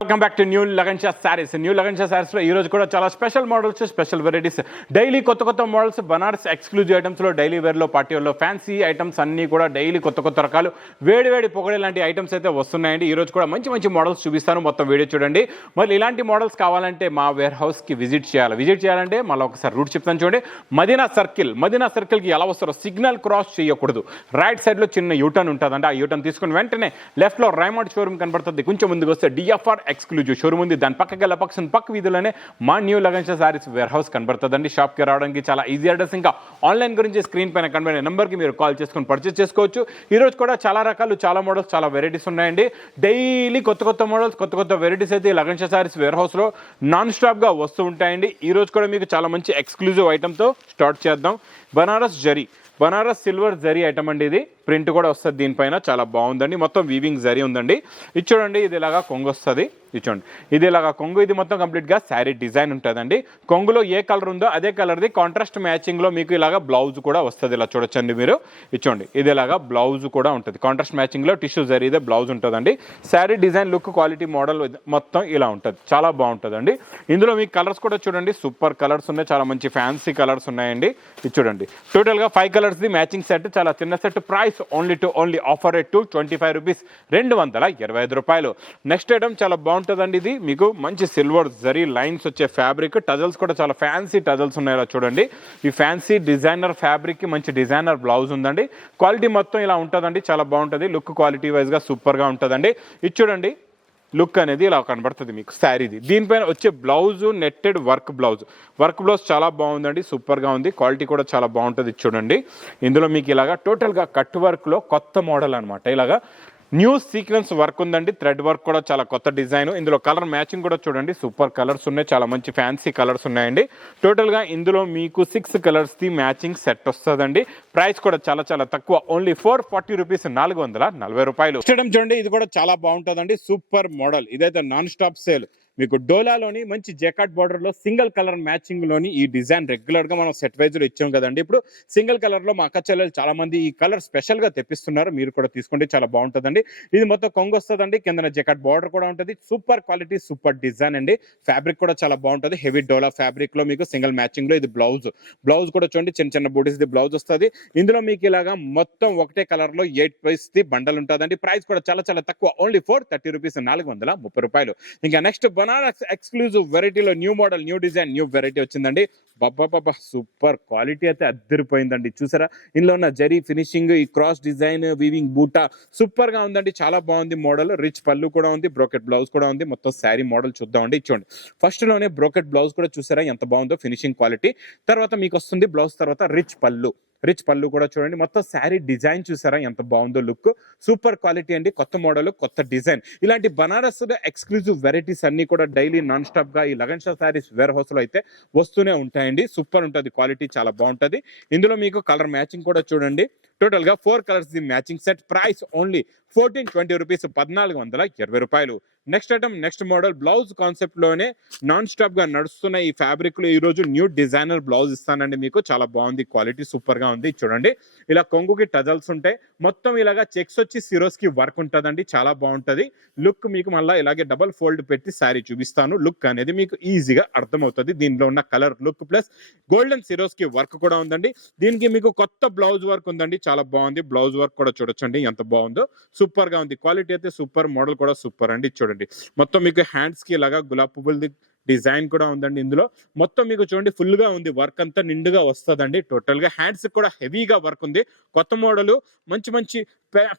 Welcome back to new Lagan Sha saris. New Lagan Sha శారీస్లో ఈరోజు కూడా చాలా special models, special varieties, daily కొత్త మోడల్స్, బనారస్ ఎక్స్క్లూజివ్ ఐటమ్స్లో, డైలీ వేర్లో, పార్టీ వేర్లో, ఫ్యాన్సీ ఐటమ్స్ అన్నీ కూడా డైలీ కొత్త రకాలు, వేడి పొగడే లాంటి ఐటమ్స్ అయితే వస్తున్నాయండి. ఈరోజు కూడా మంచి మోడల్స్ చూపిస్తాను, మొత్తం వీడియో చూడండి. మరి ఇలాంటి మోడల్స్ కావాలంటే మా వేర్ హౌస్కి విజిట్ చేయాలంటే మళ్ళీ ఒకసారి రూట్ చెప్తాను చూడండి. మదీనా సర్కిల్కి ఎలా వస్తారో సిగ్నల్ క్రాస్ చేయకూడదు. రైట్ సైడ్లో చిన్న యూటర్న్ ఉంటుందండి. ఆ యూటర్న్ తీసుకుని వెంటనే లెఫ్ట్లో రైమార్ట్ షోరూమ్ కనబడుతుంది. కొంచెం ముందుకు వస్తే డిఎఫ్ఆర్ ఎక్స్క్లూజివ్ షోరూమ్ ఉంది. దాని పక్కకి పక్క వీధిలోనే మా new Lagan Sha saris ware house కనబడుతుందండి. షాప్కి రావడానికి చాలా ఈజీ అడ్రస్. ఇంకా ఆన్లైన్ గురించి స్క్రీన్ పైన కనబడే నెంబర్కి మీరు కాల్ చేసుకొని పర్చేస్ చేసుకోవచ్చు. ఈరోజు కూడా చాలా రకాలు, చాలా మోడల్స్, చాలా వెరైటీస్ ఉన్నాయండి. డైలీ కొత్త మోడల్స్, కొత్త వెరైటీస్ అయితే లగన్ షా శారీస్ వేర్ హౌస్లో నాన్ స్టాప్గా వస్తూ ఉంటాయండి. ఈరోజు కూడా మీకు చాలా మంచి ఎక్స్క్లూజివ్ ఐటమ్తో స్టార్ట్ చేద్దాం. బనారస్ సిల్వర్ జరీ ఐటమ్ అండి. ఇది ప్రింట్ కూడా వస్తుంది దీనిపైన, చాలా బాగుందండి. మొత్తం వీవింగ్ జరీ ఉందండి. ఇది చూడండి, ఇది ఇలాగా కొంగు వస్తుంది. ఇది చూడండి, ఇది ఇలాగా కొంగు. ఇది మొత్తం కంప్లీట్గా శారీ డిజైన్ ఉంటుందండి. కొంగులో ఏ కలర్ ఉందో అదే కలర్ది కాంట్రాస్ట్ మ్యాచింగ్లో మీకు ఇలాగా బ్లౌజ్ కూడా వస్తుంది. ఇలా చూడొచ్చండి మీరు. ఇది చూడండి, ఇది ఇలాగా బ్లౌజ్ కూడా ఉంటుంది. కాంట్రాస్ట్ మ్యాచింగ్లో టిష్యూ జరీ ఇదే బ్లౌజ్ ఉంటుందండి. Sari design, look, quality, model మొత్తం ఇలా ఉంటుంది. చాలా బాగుంటుందండి. ఇందులో మీకు కలర్స్ కూడా చూడండి, సూపర్ కలర్స్ ఉన్నాయి. చాలా మంచి ఫ్యాన్సీ కలర్స్ ఉన్నాయండి. ఇది చూడండి, టోటల్గా 5 కలర్స్ది మ్యాచింగ్ సెట్. చాలా చిన్న set. Price only offer rate 25 rupees, 225 రూపాయలు. నెక్స్ట్ ఐటమ్ చాలా బాగుంటుందండి. ఇది మీకు మంచి సిల్వర్ జరీ లైన్స్ వచ్చే ఫ్యాబ్రిక్. టజల్స్ కూడా చాలా ఫ్యాన్సీ టజల్స్ ఉన్నాయి. ఇలా చూడండి, ఈ ఫ్యాన్సీ డిజైనర్ ఫ్యాబ్రిక్కి మంచి డిజైనర్ బ్లౌజ్ ఉందండి. క్వాలిటీ మొత్తం ఇలా ఉంటుందండి. చాలా బాగుంటుంది. లుక్ క్వాలిటీ వైజ్గా సూపర్గా ఉంటుందండి. ఇది చూడండి, లుక్ అనేది ఇలా కనబడుతుంది మీకు శారీది. దీనిపైన వచ్చే బ్లౌజు నెట్టెడ్ వర్క్ బ్లౌజ్ చాలా బాగుందండి. సూపర్గా ఉంది. క్వాలిటీ కూడా చాలా బాగుంటుంది. చూడండి, ఇందులో మీకు ఇలాగా టోటల్గా కట్ వర్క్లో కొత్త మోడల్ అనమాట. ఇలాగా న్యూ సీక్వెన్స్ వర్క్ ఉందండి. థ్రెడ్ వర్క్ కూడా చాలా కొత్త డిజైన్. ఇందులో కలర్ మ్యాచింగ్ కూడా చూడండి, సూపర్ కలర్స్ ఉన్నాయి. చాలా మంచి ఫ్యాన్సీ కలర్స్ ఉన్నాయండి. టోటల్గా ఇందులో మీకు 6 కలర్స్ది మ్యాచింగ్ సెట్ వస్తుందండి. ప్రైస్ కూడా చాలా తక్కువ, ఓన్లీ 440 రూపీస్, 440 రూపాయలు. చూడండి, ఇది కూడా చాలా బాగుంటుందండి. Super model. ఇదైతే నాన్ స్టాప్ సేల్. మీకు డోలాలోని మంచి జెకాట్ బార్డర్లో సింగిల్ కలర్ మ్యాచింగ్లోని ఈ డిజైన్ రెగ్యులర్గా మనం సెట్ వైజ్లో ఇచ్చాం కదండి. ఇప్పుడు సింగిల్ కలర్లో మా అక్క చెల్లెలు చాలా మంది ఈ కలర్ స్పెషల్గా తెప్పిస్తున్నారు. మీరు కూడా తీసుకుంటే చాలా బాగుంటుందండి. ఇది మొత్తం కొంగు వస్తుందండి. కింద జెకాట్ బార్డర్ కూడా ఉంటుంది. సూపర్ క్వాలిటీ, సూపర్ డిజైన్ అండి. ఫ్యాబ్రిక్ కూడా చాలా బాగుంటుంది. హెవీ డోలా ఫ్యాబ్రిక్లో మీకు సింగిల్ మ్యాచింగ్లో ఇది బ్లౌజ్ కూడా చూడండి, చిన్న బూటీస్ది బ్లౌజ్ వస్తుంది. ఇందులో మీకు ఇలాగా మొత్తం ఒకటే కలర్లో 8 పీస్ది బండల్ ఉంటుందండి. ప్రైస్ కూడా చాలా తక్కువ, ఓన్లీ 430 రూపీస్, 430 రూపాయలు. ఇంకా నెక్స్ట్ బనారస్ ఎక్స్క్లూజివ్ వెరైటీలో new model, new design, new variety వచ్చిందండి. బాబా సూపర్ క్వాలిటీ అయితే అద్దరిపోయిందండి. చూసారా, ఇందులో ఉన్న జరీ ఫినిషింగ్, ఈ క్రాస్ డిజైన్, వీవింగ్ బూటా సూపర్ గా ఉందండి. చాలా బాగుంది మోడల్. రిచ్ పళ్ళు కూడా ఉంది, బ్రోకెట్ బ్లౌజ్ కూడా ఉంది. మొత్తం శారీ మోడల్ చూద్దామండి. చూడండి, ఫస్ట్ లోనే బ్రోకెట్ బ్లౌజ్ కూడా చూసారా ఎంత బాగుందో, ఫినిషింగ్ క్వాలిటీ. తర్వాత మీకు వస్తుంది బ్లౌజ్, తర్వాత రిచ్ పళ్ళు కూడా చూడండి. మొత్తం శారీ డిజైన్ చూసారా ఎంత బాగుందో, లుక్ సూపర్ క్వాలిటీ అండి. కొత్త మోడల్, కొత్త డిజైన్. ఇలాంటి బనారస్ ఎక్స్క్లూజివ్ వెరైటీస్ అన్ని కూడా డైలీ నాన్ స్టాప్ గా ఈ lagan Sha saris ware house లో అయితే వస్తూనే ఉంటాయండి. సూపర్ ఉంటుంది. క్వాలిటీ చాలా బాగుంటుంది. ఇందులో మీకు కలర్ మ్యాచింగ్ కూడా చూడండి. టోటల్ గా 4 colours the matching set. Price only 1420 rupees, 1420 రూపాయలు. Next item, next model, blouse concept లోనే నాన్ స్టాప్ గా నడుస్తున్న ఈ ఫ్యాబ్రిక్ లో ఈ రోజు న్యూ డిజైనర్ బ్లౌజ్ ఇస్తానండి మీకు. చాలా బాగుంది. క్వాలిటీ సూపర్ గా ఉంది. చూడండి, ఇలా కొంగుకి టజల్స్ ఉంటాయి. మొత్తం ఇలాగా చెక్స్ వచ్చి సిరోస్ కి వర్క్ ఉంటుందండి. చాలా బాగుంటది. లుక్ మీకు మళ్ళీ ఇలాగే డబల్ ఫోల్డ్ పెట్టి శారీ చూపిస్తాను. లుక్ అనేది మీకు ఈజీగా అర్థమవుతుంది. దీనిలో ఉన్న కలర్ లుక్ ప్లస్ గోల్డెన్ సిరోస్ కి వర్క్ కూడా ఉందండి. దీనికి మీకు కొత్త బ్లౌజ్ వర్క్ ఉందండి. చాలా బాగుంది. బ్లౌజ్ వర్క్ కూడా చూడొచ్చండి ఎంత బాగుందో. సూపర్ గా ఉంది. క్వాలిటీ అయితే సూపర్, మోడల్ కూడా సూపర్ అండి. చూడండి, మొత్తం మీకు హ్యాండ్స్ కి ఇలాగా గులాబ్ పువ్వులది డిజైన్ కూడా ఉందండి. ఇందులో మొత్తం మీకు చూడండి ఫుల్ గా ఉంది. వర్క్ అంతా నిండుగా వస్తుందండి. టోటల్ గా హ్యాండ్స్ కూడా హెవీగా వర్క్ ఉంది. కొత్త మోడల్, మంచి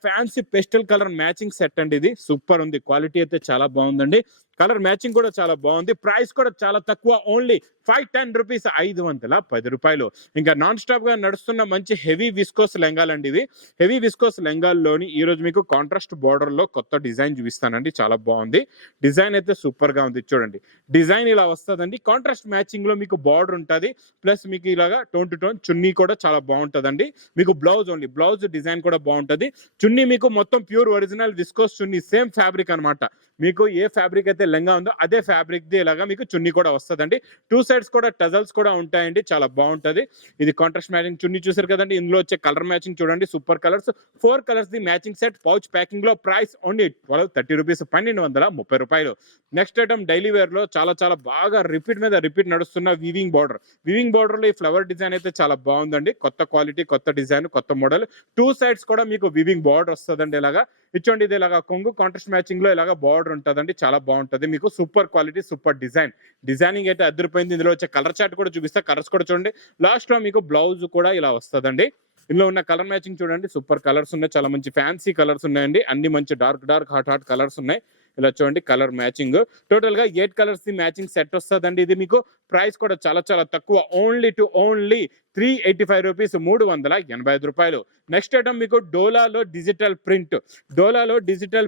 fancy pastel colour matching set అండి. ఇది సూపర్ ఉంది. క్వాలిటీ అయితే చాలా బాగుందండి. కలర్ మ్యాచింగ్ కూడా చాలా బాగుంది. ప్రైస్ కూడా చాలా తక్కువ, ఓన్లీ 510 రూపీస్, 510 రూపాయలు. ఇంకా నాన్ స్టాప్ గా నడుస్తున్న మంచి హెవీ విస్కోస్ లెంగాలండి. ఇవి హెవీ విస్కోస్ లెంగాల్లోని ఈ రోజు మీకు కాంట్రాస్ట్ బార్డర్ లో కొత్త డిజైన్ చూపిస్తానండి. చాలా బాగుంది. డిజైన్ అయితే సూపర్ గా ఉంది. చూడండి, డిజైన్ ఇలా వస్తుందండి. కాంట్రాస్ట్ మ్యాచింగ్ లో మీకు బార్డర్ ఉంటుంది. ప్లస్ మీకు ఇలాగా టోన్ టు టోన్ చున్నీ కూడా చాలా బాగుంటుందండి. మీకు బ్లౌజ్ డిజైన్ కూడా బాగుంటుంది. చున్నీ మీకు మొత్తం ప్యూర్ ఒరిజినల్ విస్కోస్ చున్నీ, సేమ్ ఫ్యాబ్రిక్ అనమాట. మీకు ఏ ఫ్యాబ్రిక్ అయితే లెంగా ఉందో అదే ఫ్యాబ్రిక్ ది ఇలాగా మీకు చున్నీ కూడా వస్తుందండి. 2 సైడ్స్ కూడా టజల్స్ కూడా ఉంటాయండి, చాలా బాగుంటది. ఇది కాంట్రాస్ట్ మ్యాచింగ్ చున్నీ చూసారు కదండి. ఇందులో వచ్చే కలర్ మ్యాచింగ్ చూడండి, super colours. 4 colours the matching set, pouch packing లో. ప్రైస్ ఓన్లీ 1230 రూపీస్, 1230 రూపాయలు. నెక్స్ట్ ఐటమ్ డైలీ వేర్ లో చాలా చాలా బాగా రిపీట్ మీద రిపీట్ నడుస్తున్న వీవింగ్ బార్డర్. వీవింగ్ బార్డర్ లో ఈ ఫ్లవర్ డిజైన్ అయితే చాలా బాగుందండి. కొత్త క్వాలిటీ, కొత్త డిజైన్, కొత్త మోడల్. 2 సైడ్స్ కూడా మీకు వీవింగ్ బార్డర్ వస్తుందండి. ఇలాగా ఇచ్చోండి, ఇది ఇలాగా కొంగు కాంట్రాస్ట్ మ్యాచింగ్ లో ఇలాగా బార్డర్ ఉంటుందండి, చాలా బాగుంటది. మీకు సూపర్ క్వాలిటీ, సూపర్ డిజైనింగ్ అయితే అదిరిపోయింది. ఇందులో వచ్చే కలర్ చార్ట్ కూడా చూపిస్తా, కలర్స్ కూడా చూడండి. లాస్ట్ లో మీకు బ్లౌజ్ కూడా ఇలా వస్తుందండి. ఇందులో ఉన్న కలర్ మ్యాచింగ్ చూడండి, సూపర్ కలర్స్ ఉన్నాయి, చాలా మంచి ఫ్యాన్సీ కలర్స్ ఉన్నాయండి. అన్ని మంచి డార్క్ హాట్ కలర్స్ ఉన్నాయి. ఇలా చూడండి కలర్ మ్యాచింగ్. టోటల్ గా 8 కలర్స్ ది మ్యాచింగ్ సెట్ వస్తుందండి. ఇది మీకు ప్రైస్ కూడా చాలా చాలా తక్కువ, ఓన్లీ 385 రూపీస్, 385 రూపాయలు. నెక్స్ట్ ఐటమ్ మీకు డోలాలో డిజిటల్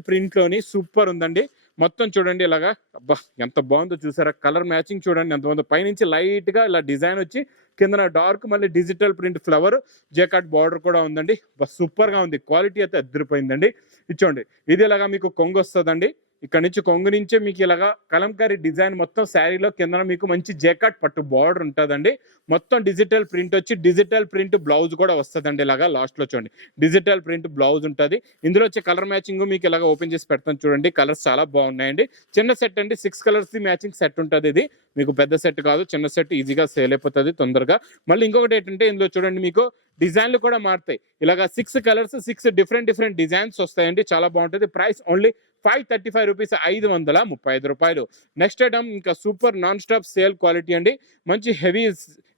ప్రింట్ లోని సూపర్ ఉందండి. మొత్తం చూడండి ఇలాగా, అబ్బా ఎంత బాగుందో చూసారా. కలర్ మ్యాచింగ్ చూడండి ఎంత బాగుందో. పైనుంచి లైట్ గా ఇలా డిజైన్ వచ్చి కింద డార్క్ మళ్ళీ డిజిటల్ ప్రింట్ ఫ్లవర్ జేకాట్ బార్డర్ కూడా ఉందండి. సూపర్ గా ఉంది, క్వాలిటీ అయితే అదిరిపోయిందండి. ఇచ్చోండి, ఇది ఇలాగా మీకు కొంగు వస్తుందండి. ఇక్కడ నుంచి కొంగు నుంచే మీకు ఇలాగా కలంకారీ డిజైన్ మొత్తం శారీలో కింద మీకు మంచి జేకాట్ పట్టు బార్డర్ ఉంటుందండి. మొత్తం డిజిటల్ ప్రింట్ వచ్చి డిజిటల్ ప్రింట్ బ్లౌజ్ కూడా వస్తుందండి. ఇలాగా లాస్ట్ లో చూడండి డిజిటల్ ప్రింట్ బ్లౌజ్ ఉంటుంది. ఇందులో వచ్చే కలర్ మ్యాచింగ్ మీకు ఇలాగా ఓపెన్ చేసి పెడతాను చూడండి. కలర్స్ చాలా బాగున్నాయండి. చిన్న సెట్ అండి, 6 కలర్స్ ది మ్యాచింగ్ సెట్ ఉంటుంది. ఇది మీకు పెద్ద సెట్ కాదు, చిన్న సెట్, ఈజీగా సేల్ అయిపోతుంది తొందరగా. మళ్ళీ ఇంకొకటి ఏంటంటే ఇందులో చూడండి మీకు డిజైన్లు కూడా మారుతాయి. ఇలాగా 6 కలర్స్, 6 డిఫరెంట్ డిజైన్స్ వస్తాయండి, చాలా బాగుంటుంది. ప్రైస్ ఓన్లీ 535 రూపీస్, 535 రూపాయలు. నెక్స్ట్ ఐటమ్ ఇంకా super non stop sale quality అండి. మంచి హెవీ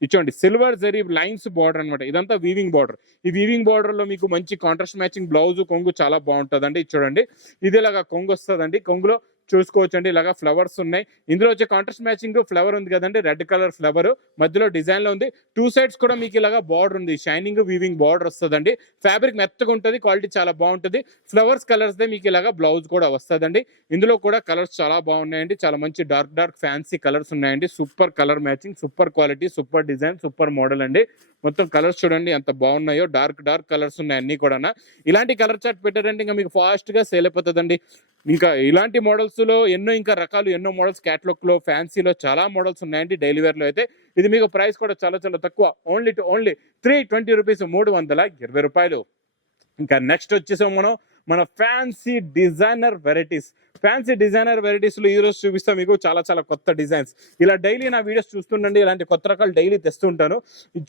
ఇచ్చోండి సిల్వర్ జరీ లైన్స్ బార్డర్ అనమాట. ఇదంతా వీవింగ్ బార్డర్. ఈ వీవింగ్ బార్డర్ లో మీకు మంచి కాంట్రాస్ట్ మ్యాచింగ్ బ్లౌజ్, కొంగు చాలా బాగుంటుందండి. చూడండి ఇది ఇలాగా కొంగు వస్తుందండి. కొంగులో చూసుకోవచ్చండి ఇలాగా ఫ్లవర్స్ ఉన్నాయి. ఇందులో వచ్చే కాంట్రాస్ట్ మ్యాచింగ్ ఫ్లవర్ ఉంది కదండి, రెడ్ కలర్ ఫ్లవర్ మధ్యలో డిజైన్ లో ఉంది. 2 సైడ్స్ కూడా మీకు ఇలాగా బార్డర్ ఉంది, షైనింగ్ వీవింగ్ బార్డర్ వస్తుందండి. ఫ్యాబ్రిక్ మెత్తగా ఉంటుంది, క్వాలిటీ చాలా బాగుంటుంది. ఫ్లవర్స్ కలర్స్ దే మీకు ఇలాగా బ్లౌజ్ కూడా వస్తుందండి. ఇందులో కూడా కలర్స్ చాలా బాగున్నాయండి, చాలా మంచి డార్క్ ఫ్యాన్సీ కలర్స్ ఉన్నాయండి. Super colour matching, super quality, super design, super model అండి. మొత్తం కలర్స్ చూడండి ఎంత బాగున్నాయో, డార్క్ కలర్స్ ఉన్నాయి అన్ని కూడా. ఇలాంటి కలర్ చార్ట్ పెట్టారంటే ఇంకా మీకు ఫాస్ట్ గా సేల్ అయిపోతుందండి. ఇంకా ఇలాంటి మోడల్స్ లో ఎన్నో ఇంకా రకాలు, ఎన్నో మోడల్స్ క్యాటలాగ్ లో, ఫ్యాన్సీలో చాలా మోడల్స్ ఉన్నాయండి. డైలీ వేర్ లో అయితే ఇది మీకు ప్రైస్ కూడా చాలా చాలా తక్కువ, ఓన్లీ 320 రూపీస్, 320 రూపాయలు. ఇంకా నెక్స్ట్ వచ్చేసాం మన ఫ్యాన్సీ డిజైనర్ వెరైటీస్ లో ఈ రోజు చూపిస్తాం మీకు చాలా చాలా కొత్త డిజైన్స్. ఇలా డైలీ నా వీడియోస్ చూస్తుండండి, ఇలాంటి కొత్త రకాలు డైలీ తెస్తుంటాను.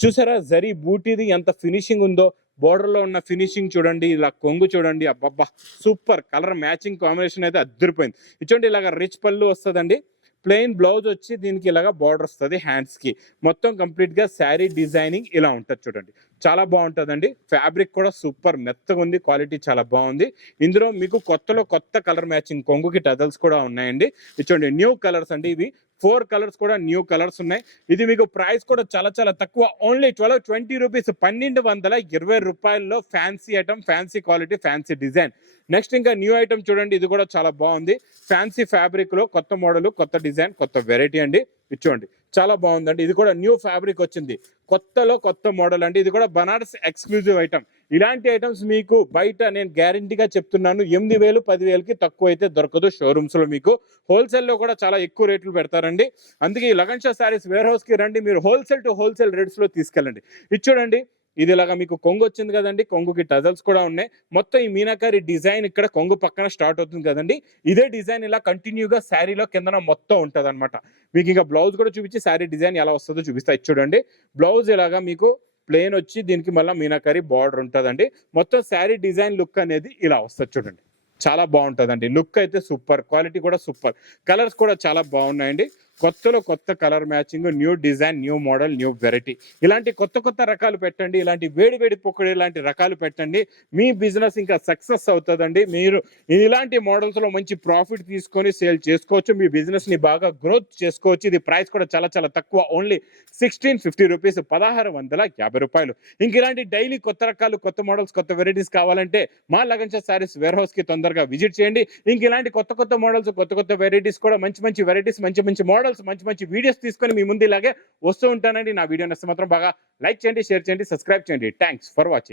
చూసారా జరీ బూటీది ఎంత ఫినిషింగ్ ఉందో, బోర్డర్ లో ఉన్న ఫినిషింగ్ చూడండి, ఇలా కొంగు చూడండి, అబ్బబ్బా సూపర్ కలర్ మ్యాచింగ్ కాంబినేషన్ అయితే అద్దరిపోయింది. ఇచ్చోండి ఇలాగ రిచ్ పళ్ళు వస్తుందండి. ప్లెయిన్ బ్లౌజ్ వచ్చి దీనికి ఇలాగా బార్డర్ వస్తుంది హ్యాండ్స్ కి. మొత్తం కంప్లీట్ గా శారీ డిజైనింగ్ ఇలా ఉంటుంది చూడండి, చాలా బాగుంటుందండి. ఫ్యాబ్రిక్ కూడా సూపర్ మెత్తగా ఉంది, క్వాలిటీ చాలా బాగుంది. ఇందులో మీకు కొత్త కలర్ మ్యాచింగ్ కొంగుకి టజల్స్ కూడా ఉన్నాయండి. చూడండి న్యూ కలర్స్ అండి, ఇవి 4 కలర్స్ కూడా న్యూ కలర్స్ ఉన్నాయి. ఇది మీకు ప్రైస్ కూడా చాలా చాలా తక్కువ, ఓన్లీ 1220 రూపీస్, 1220 రూపాయల్లో. Fancy item, fancy quality, fancy design. Next ఇంకా న్యూ ఐటమ్ చూడండి, ఇది కూడా చాలా బాగుంది. ఫ్యాన్సీ ఫ్యాబ్రిక్ లో కొత్త మోడల్, కొత్త డిజైన్, కొత్త వెరైటీ అండి. ఇచ్చోండి చాలా బాగుందండి. ఇది కూడా న్యూ ఫ్యాబ్రిక్ వచ్చింది, కొత్త మోడల్ అండి. ఇది కూడా బనారస్ ఎక్స్క్లూజివ్ ఐటమ్. ఇలాంటి ఐటమ్స్ మీకు బయట నేను గ్యారంటీగా చెప్తున్నాను 8,000 10,000కి తక్కువ అయితే దొరకదు షోరూమ్స్ లో. మీకు హోల్సేల్ లో కూడా చాలా ఎక్కువ రేట్లు పెడతారండి. అందుకే ఈ లగన్ షా సారీస్ వేర్ హౌస్ కి రండి, మీరు హోల్సేల్ టు హోల్సేల్ రేట్స్ లో తీసుకెళ్ళండి. ఇది చూడండి, ఇది ఇలాగా మీకు కొంగు వచ్చింది కదండి, కొంగుకి టజల్స్ కూడా ఉన్నాయి. మొత్తం ఈ మీనాకారి డిజైన్ ఇక్కడ కొంగు పక్కన స్టార్ట్ అవుతుంది కదండి, ఇదే డిజైన్ ఇలా కంటిన్యూగా శారీలో కిందన మొత్తం ఉంటది అనమాట. మీకు ఇంకా బ్లౌజ్ కూడా చూపించి శారీ డిజైన్ ఎలా వస్తుందో చూపిస్తా. చూడండి బ్లౌజ్ ఇలాగా మీకు ప్లెయిన్ వచ్చి దీనికి మళ్ళీ మీనాకారి బార్డర్ ఉంటుందండి. మొత్తం శారీ డిజైన్ లుక్ అనేది ఇలా వస్తుంది చూడండి, చాలా బాగుంటుందండి. లుక్ అయితే సూపర్, క్వాలిటీ కూడా సూపర్, కలర్స్ కూడా చాలా బాగున్నాయండి. కొత్త colour matching, new design, new model, new variety. ఇలాంటి కొత్త రకాలు పెట్టండి, ఇలాంటి వేడి పొక్కడి ఇలాంటి రకాలు పెట్టండి, మీ బిజినెస్ ఇంకా సక్సెస్ అవుతుందండి. మీరు ఇలాంటి మోడల్స్ లో మంచి ప్రాఫిట్ తీసుకొని సేల్ చేసుకోవచ్చు, మీ బిజినెస్ ని బాగా గ్రోత్ చేసుకోవచ్చు. ఇది ప్రైస్ కూడా చాలా చాలా తక్కువ, ఓన్లీ 1650 రూపీస్, 1650 రూపాయలు. ఇంక ఇలాంటి డైలీ కొత్త రకాలు, కొత్త మోడల్స్, కొత్త వెరైటీస్ కావాలంటే మా లగన్ షా సారీస్ వేర్ హౌస్ కి తొందరగా విజిట్ చేయండి. ఇంక ఇలాంటి కొత్త మోడల్స్, కొత్త వెరైటీస్ కూడా, మంచి వెరైటీస్, మంచి మోడల్స్, మంచి వీడియోస్ తీసుకొని మీ ముందు ఇలాగే వస్తూ ఉంటానండి. నా వీడియో నచ్చితే మాత్రం బాగా లైక్ చేయండి, షేర్ చేయండి, సబ్స్క్రైబ్ చేయండి. Thanks for watching.